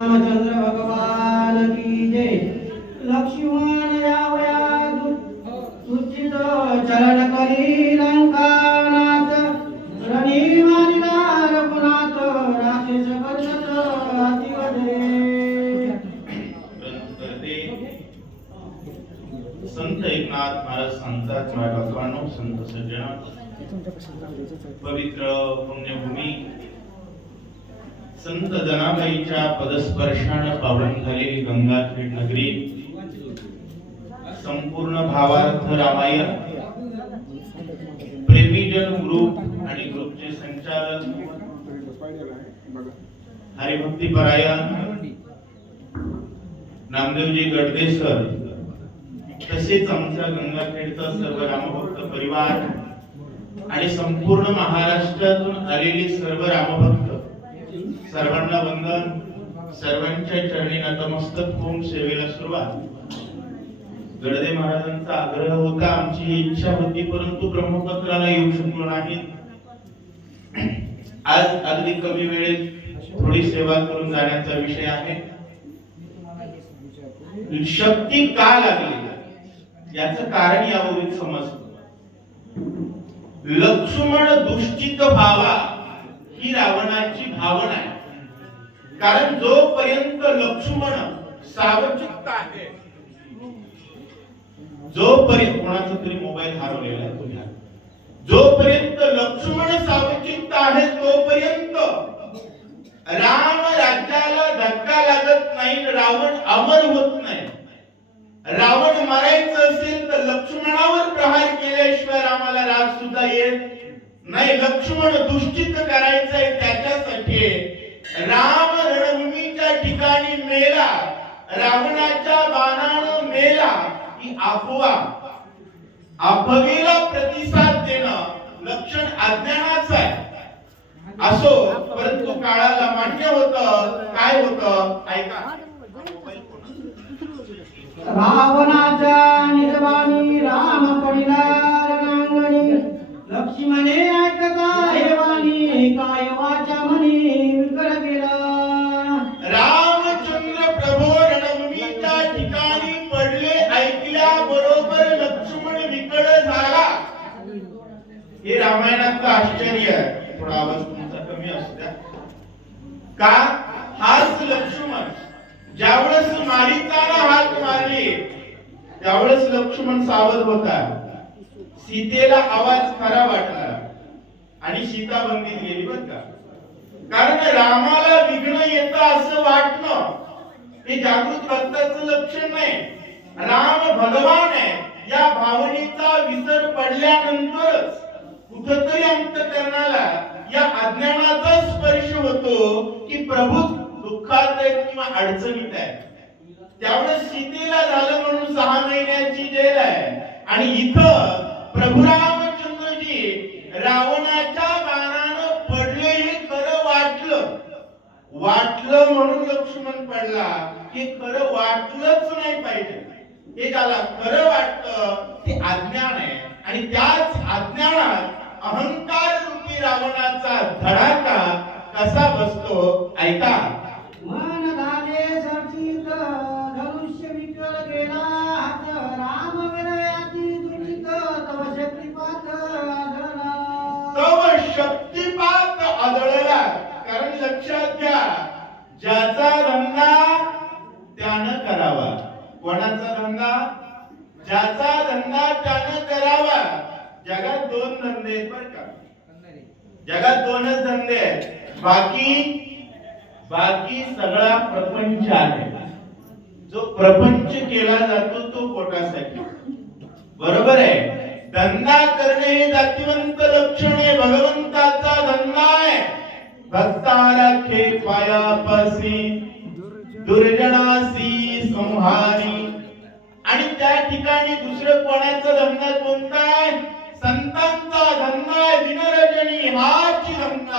रामचंद्र भगवान की जय। लक्ष्मण यावया उचित चरण करी लंकानाथ। रणी मानिला रघुनाथ राक्षस कर्षत अतिवदे संत एकनाथ महाराज सांगतात माझ्या भगवानो संत सज्जना पवित्र पुण्यभूमी. संत जनाबाईच्या पदस्पर्शानं पावन झालेली गंगाखेड नगरी संपूर्ण भावार्थ रामायण प्रेमीजन ग्रुप आणि ग्रुपचे संचालक हरिभक्ती परायण नामदेवजी गडदेसर तसेच आमचा गंगाखेडचा सर्व रामभक्त परिवार आणि संपूर्ण महाराष्ट्रातून आलेली सर्व रामभक्त सर्वांना वंदन. सर्वांच्या चरणी नतमस्तक होऊन सेवेला सुरुवात. गडदे महाराजांचा आग्रह होता आमची इच्छा होती परंतु ब्रह्मपत्राला येऊ शकलो नाही आज अगदी कमी वेळेत थोडी सेवा करून जाण्याचा विषय आहे. शक्ती का लागली? याच कारण यावरून समजतं. लक्ष्मण दुष्टित भावा ही रावणाची भावना आहे. कारण जोपर्यंत लक्ष्मण सावचित्त आहे जोपर्यंत कोणाचा तरी मोबाईल हरवलेला आहे तुझ्या जोपर्यंत लक्ष्मण सावचित्त आहे तोपर्यंत राम राज्याला धक्का लागत नाही रावण अमर होत नाही. रावण मारायचं असेल तर लक्ष्मणावर प्रहार केल्याशिवाय रामाला राग सुद्धा येत नाही. लक्ष्मण दुष्टित करायचंय रावणाच्या बाणानं मेला ही अफवा. अफवेला प्रतिसाद देणं लक्षण अज्ञानाचं आहे. असो परंतु काळाला मान्य होत. काय होत? ऐका. रावणाच्या निजबानी त्यावेळेस लक्ष्मण सावध होता. सीतेला आवाज खरा वाटला. आणि सीता बंदीत गेली बर का. कारण रामाला विघ्न येतं असं वाटणं हे जागृत भक्ताचं लक्षण नाही. राम भगवान आहे. या भावनेचा विसर पडल्यानंतरच कुठतरी अंतकरणाला या अज्ञानाचा स्पर्श होतो की प्रभू दुःखात आहेत किंवा अडचणीत आहे त्यामुळे सीतेला झालं म्हणून सहा महिन्याची जेल आहे आणि इथं प्रभू रामचंद्रजी रावणाच्या बाणानं पडले हे खरं वाटलं. वाटलं म्हणून लक्ष्मण पडला हे खरं वाटलंच नाही पाहिजे. हे त्याला खरं वाटत ते अज्ञान आहे. आणि त्याच अज्ञानात अहंकार रूपी रावणाचा धडाका कसा बसतो ऐका मन झाले सर्जित धनुष्य विकळ गेला हात राम विरयाची दुचित तव शक्तिपात आढळला तव शक्तिपात आढळला कारण लक्षात घ्या ज्याचा धंदा त्यानं करावा कोणाचा धंदा ज्याचा धंदा त्यानं करावा जगात दोन धंदे आहेत बरं का जगात दोनच धंदे आहेत बाकी बाकी सगळा प्रपंच आहे. जो प्रपंच केला जातो तो पोटासाठी. बरोबर आहे? धंदा करणे हे जातीवंत लक्षण आहे भगवंताचा धंदा आहे. भक्ताला खे पायापासी दुर्जनासी संहारी. आणि त्या ठिकाणी दुसरं कोणाचा धंदा कोणता आहे? संतांचा धंदा आहे दिनरजनी हाची धंदा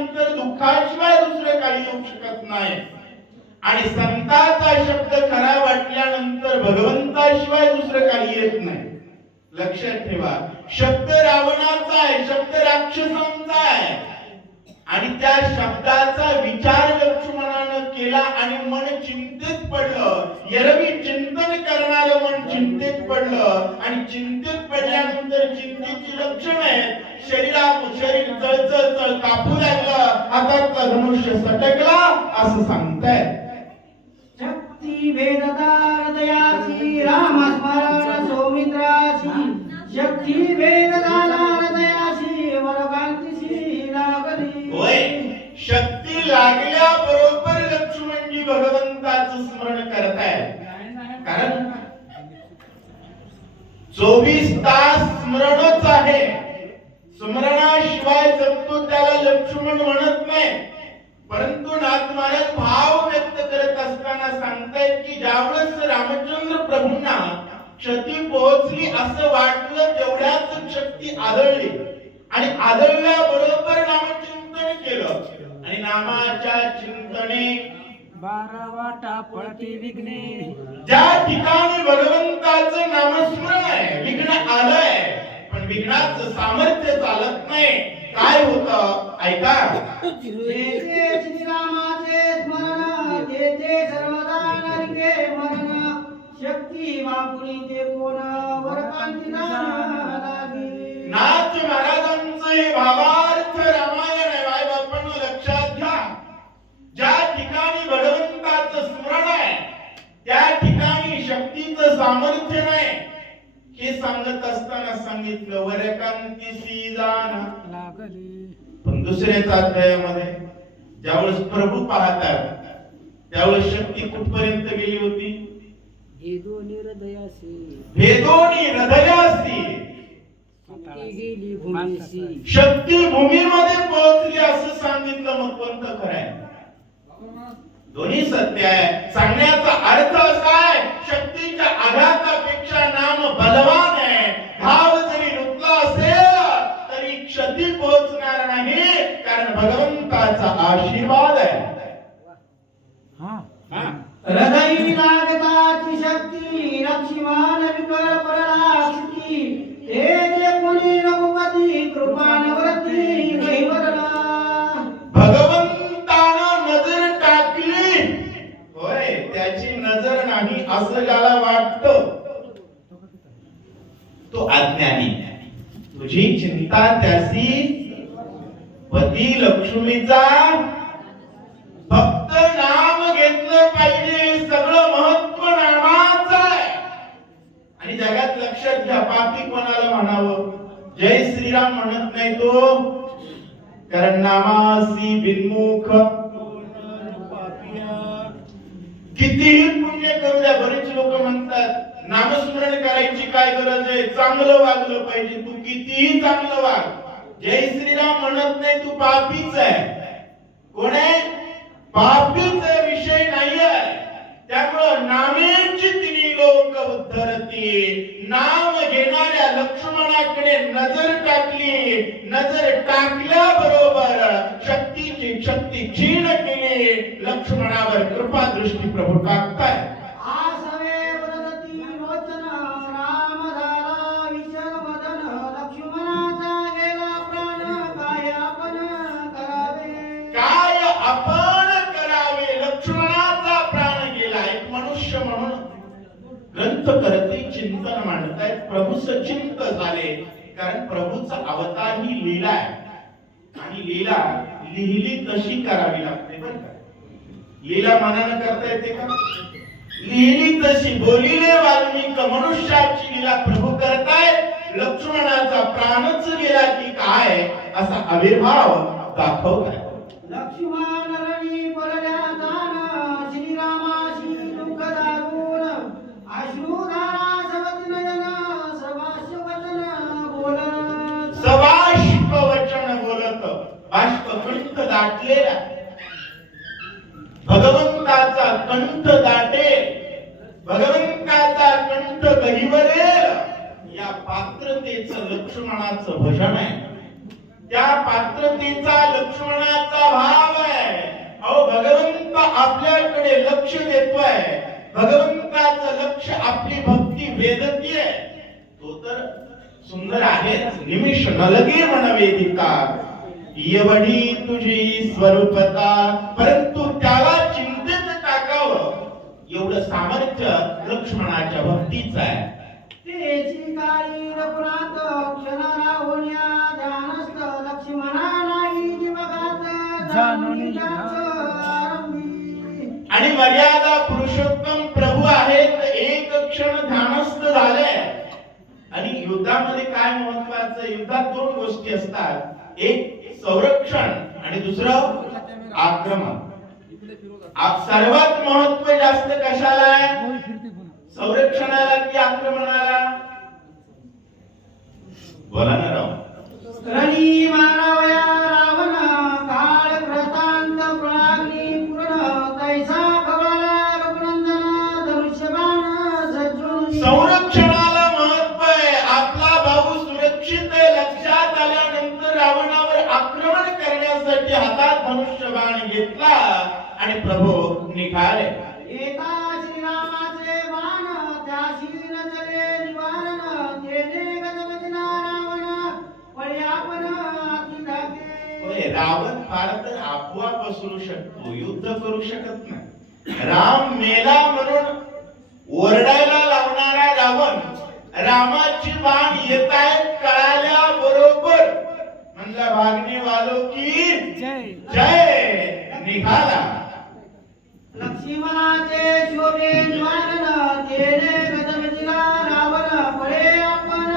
वाटल्यानंतर दुःखाशिवाय दुसरं काही येऊ शकत नाही. आणि संताचा शब्द खरा वाटल्यानंतर भगवंताशिवाय दुसरं काही येत नाही. लक्षात ठेवा शब्द रावणाचा आहे शब्द राक्षसांचा आहे. आणि त्या शब्दाचा विचार लक्ष्मणानं केला आणि मन चिंतेत पडलं. एरवी चिंतन करणारं मन चिंतेत पडलं. आणि चिंतेत पडल्यानंतर चिंतेची लक्षण आहेत. शरीरात शरीर जळजळ चळ कापू लागले हातातला धनुष्य सटकला असं सांगतायत शक्ती वेदता हृदयासी रामस्मरण सौमित्रासी शक्ती वरकांतीसी लागली होय. शक्ती लागल्या बरोबर लक्ष्मणजी भगवंताचं स्मरण करतायत. कारण चोवीस तास स्मरणच आहे स्मरणाशिवाय जगतो लक्ष्मण म्हणत नाही. परंतु नाथ महाराज भाव व्यक्त करत असताना सांगतायत की ज्यावेळेस रामचंद्र प्रभूंना क्षती पोहोचली असं वाटलं तेवढ्याच शक्ती आदळली. आणि आदळल्याबरोबर नामचिंतन केलं. आणि नामाच्या चिंतने बारा वाटा पळती विघ्ने. ज्या ठिकाणी भगवंताचं नामस्मरण आहे विघ्न आलंय पण विघ्नाचं सामर्थ्य चालत नाही. काय होतं? ऐका. जेथे श्रीरामाचे स्मरण तेथे सर्वदा नरके मरण शक्ती वापुरी ते कोण वरकांती नाथ महाराजांचं हे भावार्थ रामायण आहे बाय बापांनो लक्षात घ्या. ज्या ठिकाणी भगवंताचं स्मरण आहे त्या ठिकाणी शक्तीचं सामर्थ्य नाही. हे सांगत असताना सांगितलं वरकांतीसी जाना. लागली. दुसऱ्याच अध्यायामध्ये ज्यावेळेस प्रभू पाहतात त्यावेळेस शक्ती कुठपर्यंत गेली होती? हे भेदोनी हृदयासी शक्ती भूमीमध्ये पोहोचली असं सांगितलं मग कोणतं खरं आहे? दोन्ही सत्य आहे. सांगण्याचा अर्थ असा आहे शक्तीच्या आघातापेक्षा नाम बलवान आहे भाव जरी लुटला असेल तरी क्षती पोहोचणार नाही कारण भगवंताचा आशीर्वाद आहे. हा. हृदय लागताची शक्ती लक्ष्मण विकळ पडला सुखी ते जे कोणी रघुपती कृपानवरती गैवरला भगवंतानं नजर टाकली. होय त्याची नजर नाही असं ज्याला वाटतं. तो अज्ञानी. तुझी चिंता त्याची पती लक्ष्मीचा फक्त नाम घेतलं पाहिजे. सगळं महत्त्व नामाच आहे. आणि जगात लक्षात घ्या पापी कोणाला म्हणावं? जय श्रीराम म्हणत नाही तो. कारण नामासी बिनमुख. कितीही पुण्य करू द्या बरेच लोक म्हणतात नामस्मरण करायची काय गरज आहे? चांगलं वागलं पाहिजे. तू कितीही चांगलं वाग. जय श्रीराम म्हणत नाही तू पापीच आहे. कोण? आहे पापीच विषय नाही आहे त्यामुळं नामेची तिन्ही लोक उद्धरती नाम घेणाऱ्या लक्ष्मणाकडे नजर टाकली नजर टाकल्या बरोबर शक्तीची शक्ती क्षीण केली लक्ष्मणावर कृपा दृष्टी प्रभू टाकताय चिंतन म्हणताय प्रभू सचिंत झाले. कारण प्रभूचा अवतार ही लीला आहे. आणि लीला लिहिली तशी करावी लागते बरं का? लीला मनानं करता येते का? लिहिली तशी बोलिले वाल्मिक मनुष्याची लीला प्रभू करताय. लक्ष्मणाचा प्राणच गेला की काय? असा आविर्भाव दाखवताय. लक्ष्मण! दाटलेला. भगवंताचा कंठ दाटे भगवंताचा कंठ गहिवरेल या पात्रतेच लक्ष्मणाचं भजन आहे. त्या पात्रतेचा लक्ष्मणाचा भाव आहे. अहो भगवंत आपल्याकडे लक्ष देतोय. भगवंताचं लक्ष आपली भक्ती वेदती आहे. तो तर सुंदर आहेच. निमिष नलगे म्हणवेदिका एवढी तुझी स्वरूपता. परंतु त्याला चिंतेत टाकावं. एवढं सामर्थ्य लक्ष्मणाच्या भक्तीचं आहे. तेची काळी रघुनाथ क्षणाला होण्या ध्यानस्थ लक्ष्मणा नाही जीवघात जाणून जाणून आरंभी. आणि मर्यादा पुरुषोत्तम प्रभू आहेत एक क्षण ध्यानस्थ झाले. आणि युद्धामध्ये काय महत्वाचं युद्धात दोन गोष्टी असतात. एक संरक्षण आणि दुसरं आक्रमण. सर्वात महत्त्व जास्त कशाला आहे? संरक्षणाला की आक्रमणाला? बोला ना राव. रणी करण्यासाठी हातात धनुष्यबाण घेतला आणि प्रभू निघाले. एका श्रीरामाचे बाण त्याशी न चले निवारण तेने गजबजना रावण आपण फार तर आपोआप असू शकतो युद्ध करू शकत नाही. राम मेला म्हणून ओरडायला लावणारा रावण रामाची बाण येत आहेत कळाल्या बरोबर म्हणला भागणे वालो की जय. जय. निघाला. लक्ष्मणाचे शोभे निवारण तेने गजबजना रावण पळे आपण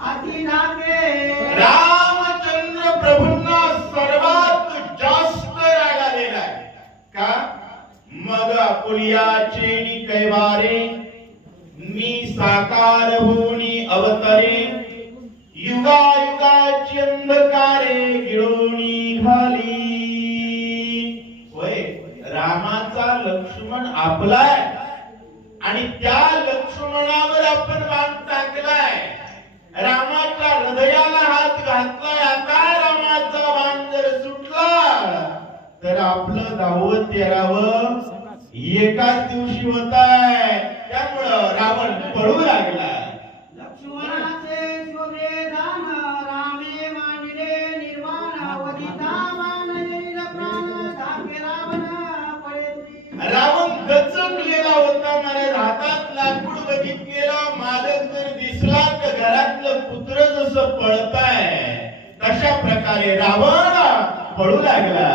अति धाके रामचंद्र प्रभूंना सर्वात जास्त राग आलेला आहे. का? मग आपुलियाचे नि कैवारे मी साकार होऊनी अवतरे युगा युगाची अंधकारे लक्ष्मण आपलाय आणि त्या लक्ष्मणावर आपण बाण टाकलाय. रामाच्या हृदयाला हात घातलाय. आता रामाचा बाण जर सुटला तर आपलं दावत तेरावं एकाच दिवशी होत आहे. त्यामुळं रावण पळू लागला. कुत्र पळताय तशा प्रकारे रावण पळू लागला?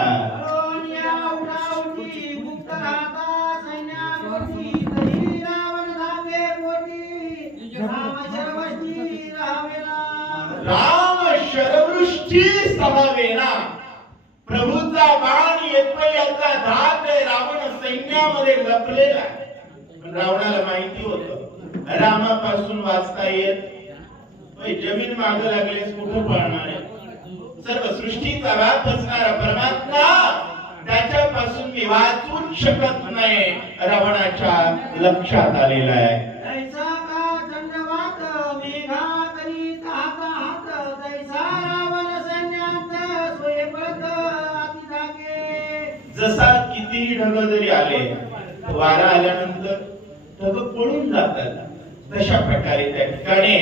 राम शरवृष्टी समावेना प्रभूचा बाण येतोय याचा धाक रावण सैन्यामध्ये लपलेला रावणाला माहिती होत. रामापासून वाचता येत जमीन माग लागल्यास कुठं पळणार आहे? सर्व सृष्टीचा व्याप असणारा परमात्मा त्याच्यापासून मी वाचूच शकत नाही रावणाच्या लक्षात आलेला आहे. जसा कितीही ढग जरी आले वारा आल्यानंतर ढग पळून जातात. तशा प्रकारे त्या ठिकाणी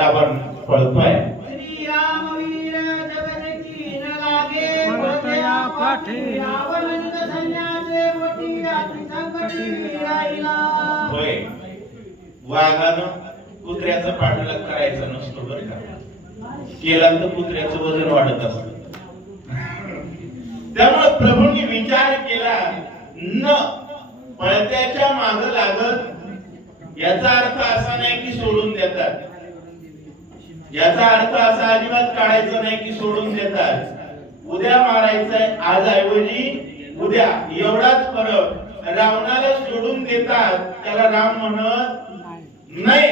आपण पळतोय. वाघानं कुत्र्याचं पाठलाग करायचं नसतो बरं का. केला तर कुत्र्याचं वजन वाढत असत. त्यामुळे प्रभूंनी विचार केला न पळत्याच्या माग लागत याचा अर्थ असा नाही की सोडून देतात. याचा अर्थ असा अजिबात काढायचं नाही की सोडून देतात. उद्या मारायचंय आज ऐवजी उद्या एवढाच फरक. रावणाला सोडून देतात त्याला राम म्हणत नाही.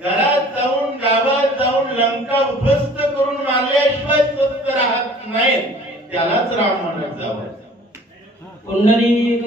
घरात जाऊन गावात जाऊन लंका उद्ध्वस्त करून मारल्याशिवाय स्वस्त राहत नाहीत. त्यालाच राम म्हणत जावं पुंडरी